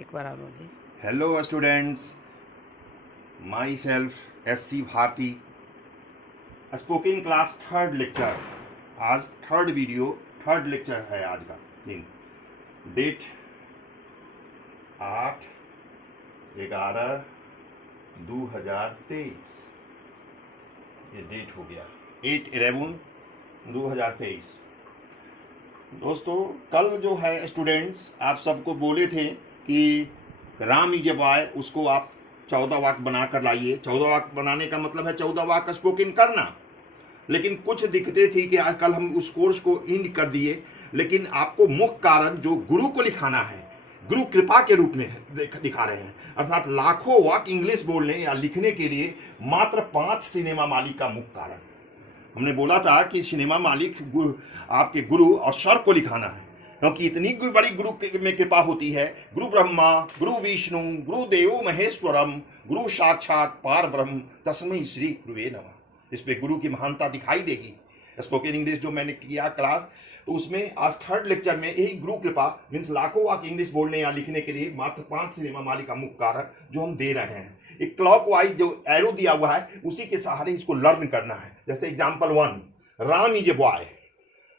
एक बार और बोलिए। Hello students, myself SC Bharti, spoken class third lecture. आज थर्ड वीडियो, थर्ड लेक्चर है आज का दिन। डेट 8/11/2023, ये डेट हो गया 8/11/2023। दोस्तों, कल जो है स्टूडेंट्स आप सबको बोले थे कि राम इज ए बॉय, उसको आप 14 वाक्य बना कर लाइए। 14 वाक्य बनाने का मतलब है 14 वाक्य स्पोकन करना। लेकिन कुछ दिक्कतें थी कि आज कल हम उस कोर्स को एंड कर दिए, लेकिन आपको मुख्य कारण जो गुरु को लिखाना है, गुरु कृपा के रूप में दिखा रहे हैं। अर्थात लाखों वाक्य इंग्लिश बोलने या लिखने के लिए मात्र 5 सिनेमा मालिक का मुख्य कारण। हमने बोला था कि सिनेमा मालिक आपके गुरु और सर को लिखाना है, क्योंकि इतनी बड़ी गुरु में कृपा होती है। गुरु ब्रह्मा, गुरु विष्णु, गुरु देवो महेश्वरम, गुरु साक्षात पार ब्रह्म, तस्मै श्री गुरुवे नमः। इस पे गुरु की महानता दिखाई देगी। स्पोकन इंग्लिश जो मैंने किया क्लास, तो उसमें आज थर्ड लेक्चर में यही गुरु कृपा मीन्स लाखों वाक्य इंग्लिश बोलने या लिखने के लिए मात्र 5 सिनेमा मालिक का मुख्य कारण जो हम दे रहे हैं। एक क्लॉक वाइज जो एरो दिया हुआ है उसी के सहारे इसको लर्न करना है। जैसे example 1, Ram is a boy,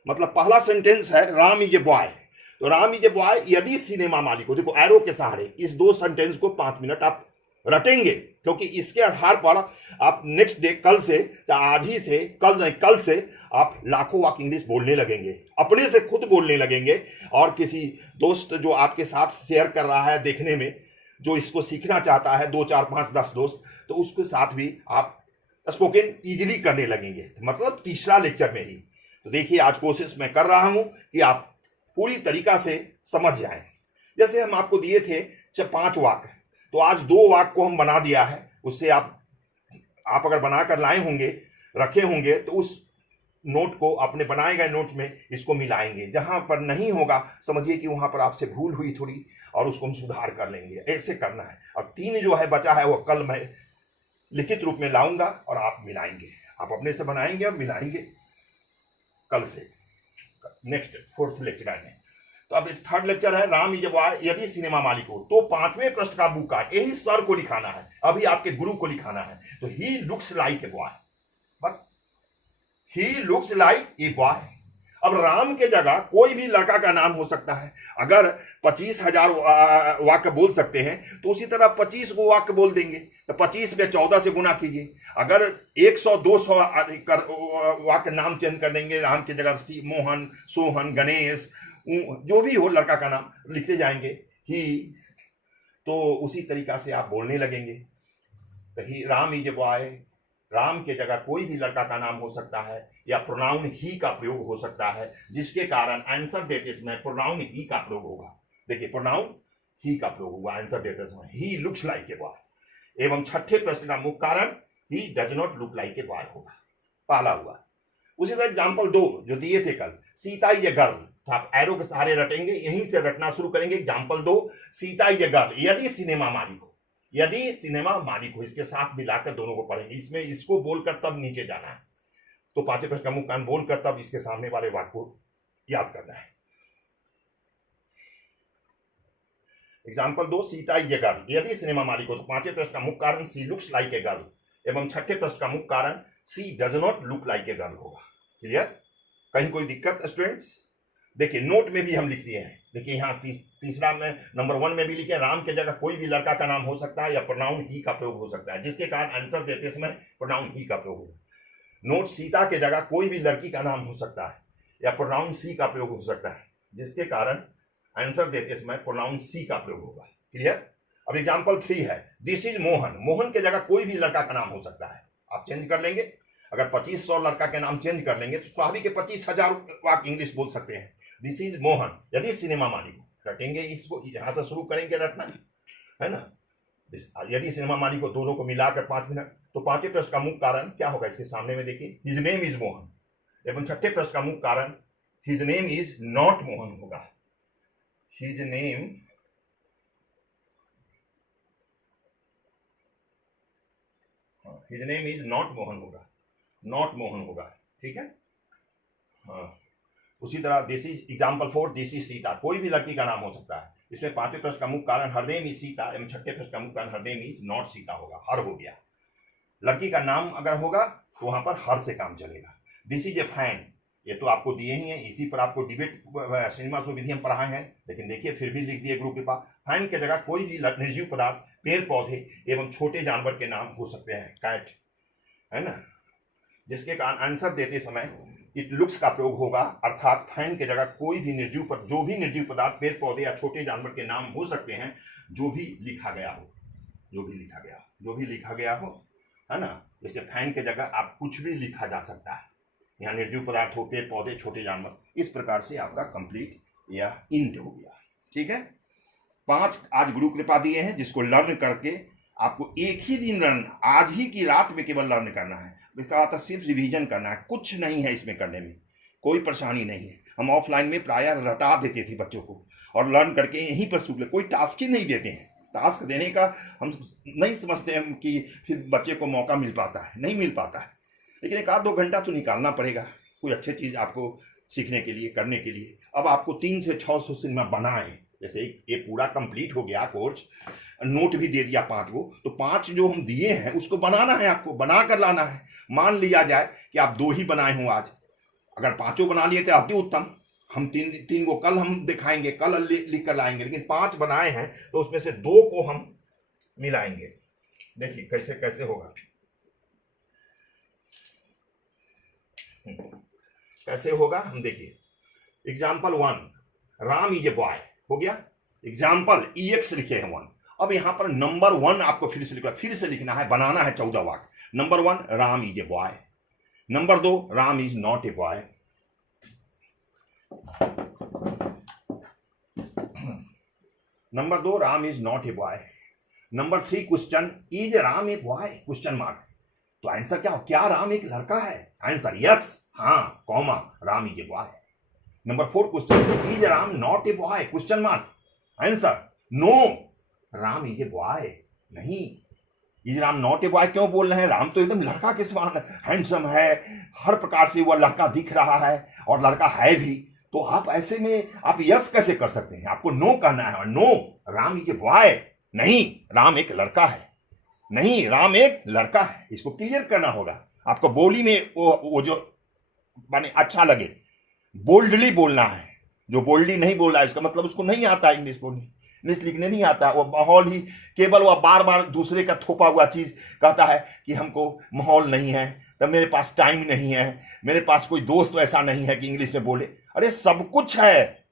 मतलब पहला सेंटेंस है राम इज ए बॉय। तो राम इज ए बॉय यदि सिनेमा मालिक हो, देखो एरो के सहारे इस 2 सेंटेंस को 5 मिनट आप रटेंगे, क्योंकि इसके आधार पर आप नेक्स्ट डे, कल से, आज ही से, कल से आप लाखों वाक्य इंग्लिश बोलने लगेंगे, अपने से खुद बोलने लगेंगे। और किसी दोस्त जो आपके साथ शेयर कर रहा है देखने में, जो इसको सीखना चाहता है, 2 4 5 10 दोस्त, तो उसके साथ भी आप स्पोकन इजीली करने लगेंगे। मतलब तीसरा लेक्चर में ही। तो देखिए, आज कोशिश मैं कर रहा हूं कि आप पूरी तरीका से समझ जाएं। जैसे हम आपको दिए थे 5 वाक्य, तो आज 2 वाक्य को हम बना दिया है। उससे आप अगर बनाकर लाए होंगे, रखे होंगे, तो उस नोट को अपने बनाए गए नोट में इसको मिलाएंगे। जहां पर नहीं होगा समझिए कि वहां पर आपसे भूल हुई थोड़ी, और उसको हम सुधार कर लेंगे। ऐसे करना है। और 3 जो है बचा है वो कल मैं लिखित रूप में लाऊंगा और आप मिलाएंगे। आप अपने से बनाएंगे और मिलाएंगे कल से, नेक्स्ट 4th लेक्चर में। तो अब थर्ड लेक्चर है राम इज ए बॉय यदि सिनेमा मालिक हो। तो 5वें पृष्ठ का बुक का यही सर को लिखाना है, अभी आपके गुरु को लिखाना है। तो he looks like a boy, बस he looks like a boy. अब राम के जगह कोई भी लड़का का नाम हो सकता है। अगर 25,000 वाक्य बोल सकते हैं, तो उसी तरह 25 को वाक्य बोल देंगे। तो 25 में 14 से गुना कीजिए। अगर 100-200 वाक्य नाम चेंज कर देंगे, राम की जगह मोहन, सोहन, गणेश, जो भी हो लड़का का नाम लिखते जाएंगे ही, तो उसी तरीका से आप बोलने लगेंगे। तो he Ram is a boy, Ram के जगह कोई भी लड़का का नाम हो सकता है, या प्रोनाउन ही का प्रयोग हो सकता है, जिसके कारण आंसर देते समय प्रोनाउन ही का प्रयोग होगा। देखिए, प्रोनाउन ही का प्रयोग होगा आंसर देते समय। ही लुक्स लाइक ए बॉय। एवं 6ठे प्रश्न का मुख्य कारण he does not look like a boy होगा, पहला हुआ। उसी तरह एग्जाम्पल 2 जो दिए थे कल, सीता इज ए गर्ल, तो आप एरो के सहारे रटेंगे, यहीं से रटना शुरू करेंगे। Example 2, Sita is a girl यदि सिनेमा मालिक हो, यदि सिनेमा मालिक हो, इसके साथ मिलाकर दोनों को पढ़ेंगे। इसमें इसको बोलकर तब नीचे जाना है। तो 5वें प्रश्न का मुख्य कारण बोलकर तब इसके सामने वाले वाक्य को याद करना है। Example 2, Sita is a girl यदि सिनेमा मालिक हो, तो 5वें प्रश्न का मुख्य कारण she looks like a girl, एवं 6ठे प्रश्न का मुख्य कारण she does not look like a girl होगा। क्लियर? कहीं कोई दिक्कत स्टूडेंट्स? देखिए, नोट में भी हम लिख दिए हैं। देखिए यहाँ तीसरा में नंबर 1 में भी लिखे, राम के जगह कोई भी लड़का का नाम हो सकता है, या प्रोनाउन ही का प्रयोग हो सकता है, जिसके कारण आंसर देते समय प्रोनाउन ही का प्रयोग होगा। नोट, सीता के जगह कोई भी लड़की का नाम हो सकता है, या प्रोनाउन सी का प्रयोग हो सकता है, जिसके कारण आंसर देते समय प्रोनाउन सी का प्रयोग होगा। क्लियर? अब एग्जाम्पल 3 है, दिस इज मोहन, मोहन के जगह कोई भी लड़का का नाम हो सकता है, आप चेंज कर लेंगे। अगर 2500 लड़का के नाम चेंज कर लेंगे तो स्वाभाविक 25,000 वाक्य इंग्लिश बोल सकते हैं। दिस इज मोहन यदि सिनेमा मालिक हो, रटेंगे, इसको यहां से शुरू करेंगे रटना, है ना। यदि सिनेमा मालिक को दोनों को मिलाकर 5 मिनट। तो 5वें प्रश्न का मुख्य कारण क्या होगा इसके सामने में देखिए, हिज नेम इज मोहन। एवं 6ठे प्रश्न का मुख्य कारण his name is not Mohan होगा। His name is not Mohan होगा, नॉट मोहन होगा। ठीक है, हाँ। उसी तरह this is example 4, this is Sita, कोई भी लड़की का नाम हो सकता है, इसमें पांचवें प्रश्न का मुख्य कारण हर नेम इज सीता एवं छठे प्रश्न का मुख्य कारण her name is not Sita होगा। हर हो गया, लड़की का नाम अगर होगा तो वहां पर हर से काम चलेगा। दिस इज ए फैन, ये तो आपको दिए ही हैं, इसी पर आपको डिबेट सिनेमा शो विधि हम पढ़ाए हैं, लेकिन देखिए फिर भी लिख दिए गुरु कृपा। फैन की जगह कोई भी निर्जीव पदार्थ, पेड़ पौधे एवं छोटे जानवर के नाम हो सकते हैं। कैट है ना, जिसके कारण आंसर देते समय इट लुक्स का प्रयोग होगा, अर्थात फैन की जगह कोई भी निर्जीव पर जो भी निर्जीव पदार्थ, पेड़ पौधे या छोटे जानवर के नाम हो सकते हैं, जो भी लिखा गया हो, जो भी लिखा गया हो, जो भी लिखा गया हो, है ना। जैसे फैन की जगह आप कुछ भी लिखा जा सकता है, यहाँ निर्जीव पदार्थ हो, पेड़ पौधे, छोटे जानवर, इस प्रकार से आपका कंप्लीट या इंड हो गया। ठीक है, 5 आज गुरु कृपा दिए हैं, जिसको लर्न करके आपको एक ही दिन लर्न, आज ही की रात में केवल लर्न करना है। इसका मतलब सिर्फ रिवीजन करना है, कुछ नहीं है इसमें करने में, कोई परेशानी नहीं है। हम ऑफलाइन में प्रायः रटा देते थे बच्चों को और लर्न करके यहीं पर शुक्ल, कोई टास्क ही नहीं देते हैं। टास्क देने का हम नहीं समझते हैं कि फिर बच्चे को मौका मिल पाता है, नहीं मिल पाता है, लेकिन 1-2 घंटा तो निकालना पड़ेगा कोई अच्छी चीज़ आपको सीखने के लिए, करने के लिए। अब आपको 3 से 600 सिनेमा बनाए, जैसे ये पूरा कंप्लीट हो गया कोर्स, नोट भी दे दिया 5 को, तो 5 जो हम दिए हैं उसको बनाना है, आपको बना कर लाना है। मान लिया जाए कि आप 2 ही बनाए हों आज, अगर 5 बना लिए थे अति उत्तम, हम 3 को कल हम दिखाएंगे, कल लिख कर लाएंगे, लेकिन 5 बनाए हैं तो उसमें से 2 को हम मिलाएंगे। देखिए कैसे कैसे होगा, कैसे होगा हम देखिए। Example 1, Ram is a boy हो गया, एग्जाम्पल EX लिखे हैं 1। अब यहां पर नंबर 1 आपको फिर से लिखना है, बनाना है 14 वाक्य। Number 1 Ram is a boy, number 2 Ram is not a boy, number 2 Ram is not a boy, number 3 question is Ram a boy question mark. तो आंसर क्या हो, क्या राम एक लड़का है? आंसर यस, हाँ, comma, Ram is a boy. Number 4 question is Ram not a boy question mark. Answer no, Ram is a boy नहीं। Is Ram not a boy क्यों बोल रहे हैं? राम तो एकदम लड़का के समान हैंडसम है, हर प्रकार से वह लड़का दिख रहा है और लड़का है भी, तो आप ऐसे में आप यस कैसे कर सकते हैं? आपको नो कहना है, और no, Ram is a boy नहीं, राम एक लड़का है, नहीं, राम एक लड़का है। इसको क्लियर करना होगा आपको, बोली में वो जो माने अच्छा लगे, बोल्डली बोलना है। जो बोल्डली नहीं बोल रहा है इसका मतलब उसको नहीं आता इंग्लिश बोलनी, इंग्लिश लिखने नहीं आता, वो माहौल ही, केवल वह बार बार दूसरे का थोपा हुआ चीज कहता है कि हमको माहौल नहीं है, तब मेरे पास टाइम नहीं है, मेरे पास कोई दोस्त ऐसा नहीं है कि इंग्लिश में बोले। अरे सब कुछ है,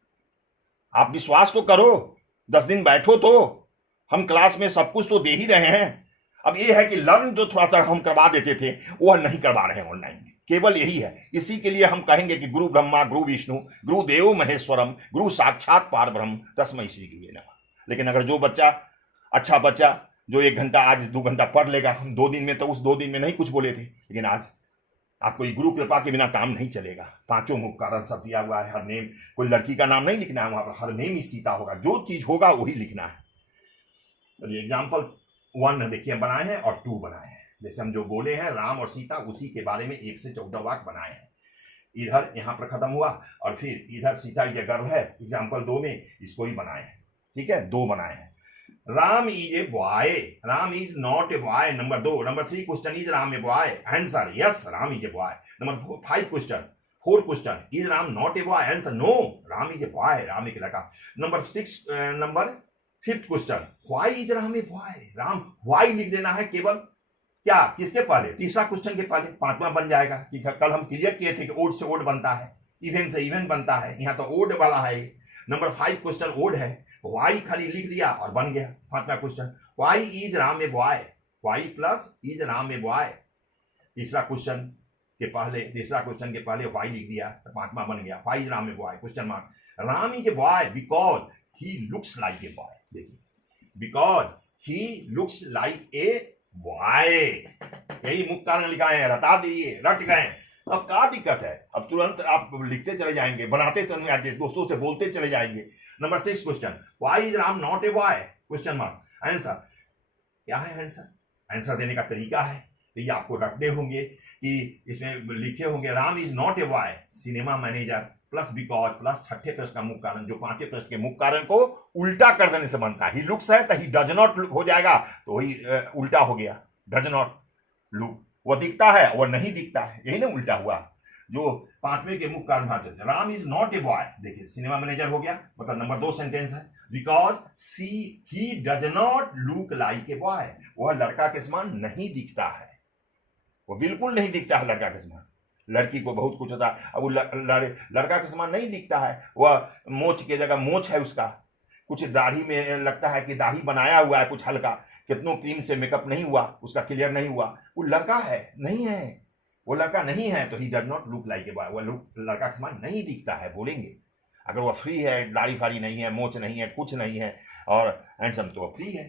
आप विश्वास तो करो, 10 दिन बैठो तो, हम क्लास में सब कुछ तो दे ही रहे हैं। अब ये है कि लर्न जो थोड़ा सा हम करवा देते थे वो नहीं करवा रहे हैं ऑनलाइन में, केवल यही है। इसी के लिए हम कहेंगे कि गुरु ब्रह्मा गुरु विष्णु गुरु देव महेश्वरम गुरु साक्षात पार ब्रह्म तस्मै श्री गुरुवे नमः। लेकिन अगर जो बच्चा, अच्छा बच्चा जो 1 घंटा आज 2 घंटा पढ़ लेगा, हम 2 दिन में तो उस 2 दिन में नहीं कुछ बोले थे, लेकिन आज आपको गुरु कृपा के बिना काम नहीं चलेगा। 5 मुख्य कारण सब दिया हुआ है, हर नेम, कोई लड़की का नाम नहीं लिखना है वहां पर, हर नेम ही सीता होगा, जो चीज होगा वही लिखना है। चलिए एग्जाम्पल 1 देखिए बनाए हैं और 2 बनाए हैं, जैसे हम जो बोले हैं राम और सीता उसी के बारे में 1 से 14 वाक्य बनाए हैं। इधर यहां पर खत्म हुआ और फिर इधर सीता ये गर्व है, एग्जाम्पल 2 में इसको ही बनाए हैं। ठीक है, 2 बनाए हैं। Ram is a boy, Ram is not a boy, number 2। Number 3 question is Ram a boy, answer yes, Ram is a boy. Number 5 question, 4 question is Ram not a boy, answer no, Ram is a boy, Ram एक लड़का। Number 5th question, why is Ram a boy, Ram why लिख देना है केवल, क्या किसके पहले? तीसरा क्वेश्चन के पहले, 5वां बन जाएगा कि कल हम क्लियर किए थे कि ओड से ओड बनता है, इवेंट से इवेंट बनता है, यहाँ तो ओड वाला है। नंबर 5 क्वेश्चन ओड है, वाई खाली लिख दिया और बन गया 5वां question, why is Ram a boy, why plus is Ram a boy. तीसरा क्वेश्चन के पहले वाई लिख दिया तो 5वां बन गया, why is Ram a boy question mark. Ram is a boy because he looks like a boy, देखिए because he looks like a boy, यही मुख्य कारण लिखा है, रटा दिए, रट गए। अब क्या दिक्कत है? अब तुरंत आप लिखते चले जाएंगे, बनाते चले जाएंगे, दोस्तों से बोलते चले जाएंगे। Number 6 question, why is Ram not a boy question mark. Answer क्या है? आंसर देने का तरीका है, तो ये आपको रटने होंगे कि इसमें लिखे होंगे Ram is not a boy cinema manager plus because plus छठे प्रश्न का मुख्य कारण जो पांचवें प्रश्न के मुख्य कारण को उल्टा कर देने से बनता है। ही लुक्स है तो ही डज नॉट लुक हो जाएगा, तो वही उल्टा हो गया, डज नॉट लुक। वो दिखता है, वो नहीं दिखता है, यही ना उल्टा हुआ। जो पांचवें के मुख्य कारण भाग चलते, Ram is not a boy, देखिए सिनेमा मैनेजर हो गया, मतलब नंबर 2 सेंटेंस है। Because he does not look like a boy, वह लड़का के समान नहीं दिखता है, वो बिल्कुल नहीं दिखता है लड़का के समान। लड़की को बहुत कुछ होता है, अब वो लड़का के समान नहीं दिखता है, वह मोछ की जगह मोछ है उसका, कुछ दाढ़ी में लगता है कि दाढ़ी बनाया हुआ है कुछ हल्का, कितनों क्रीम से मेकअप नहीं हुआ उसका, क्लियर नहीं हुआ, वो लड़का है नहीं है, वो लड़का नहीं है, तो he does not look like a boy, वो लड़का के समान नहीं दिखता है बोलेंगे। अगर वह फ्री है, दाढ़ी फाड़ी नहीं है, मोच नहीं है, कुछ नहीं है और हैंडसम, तो वह फ्री है।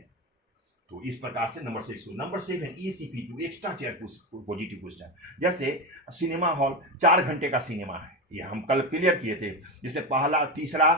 तो इस प्रकार से number 6। Number 7 ECPQ, extra chair positive question. जैसे सिनेमा हॉल 4 घंटे का सिनेमा है, ये हम कल क्लियर किए थे, जिसमें पहला, तीसरा,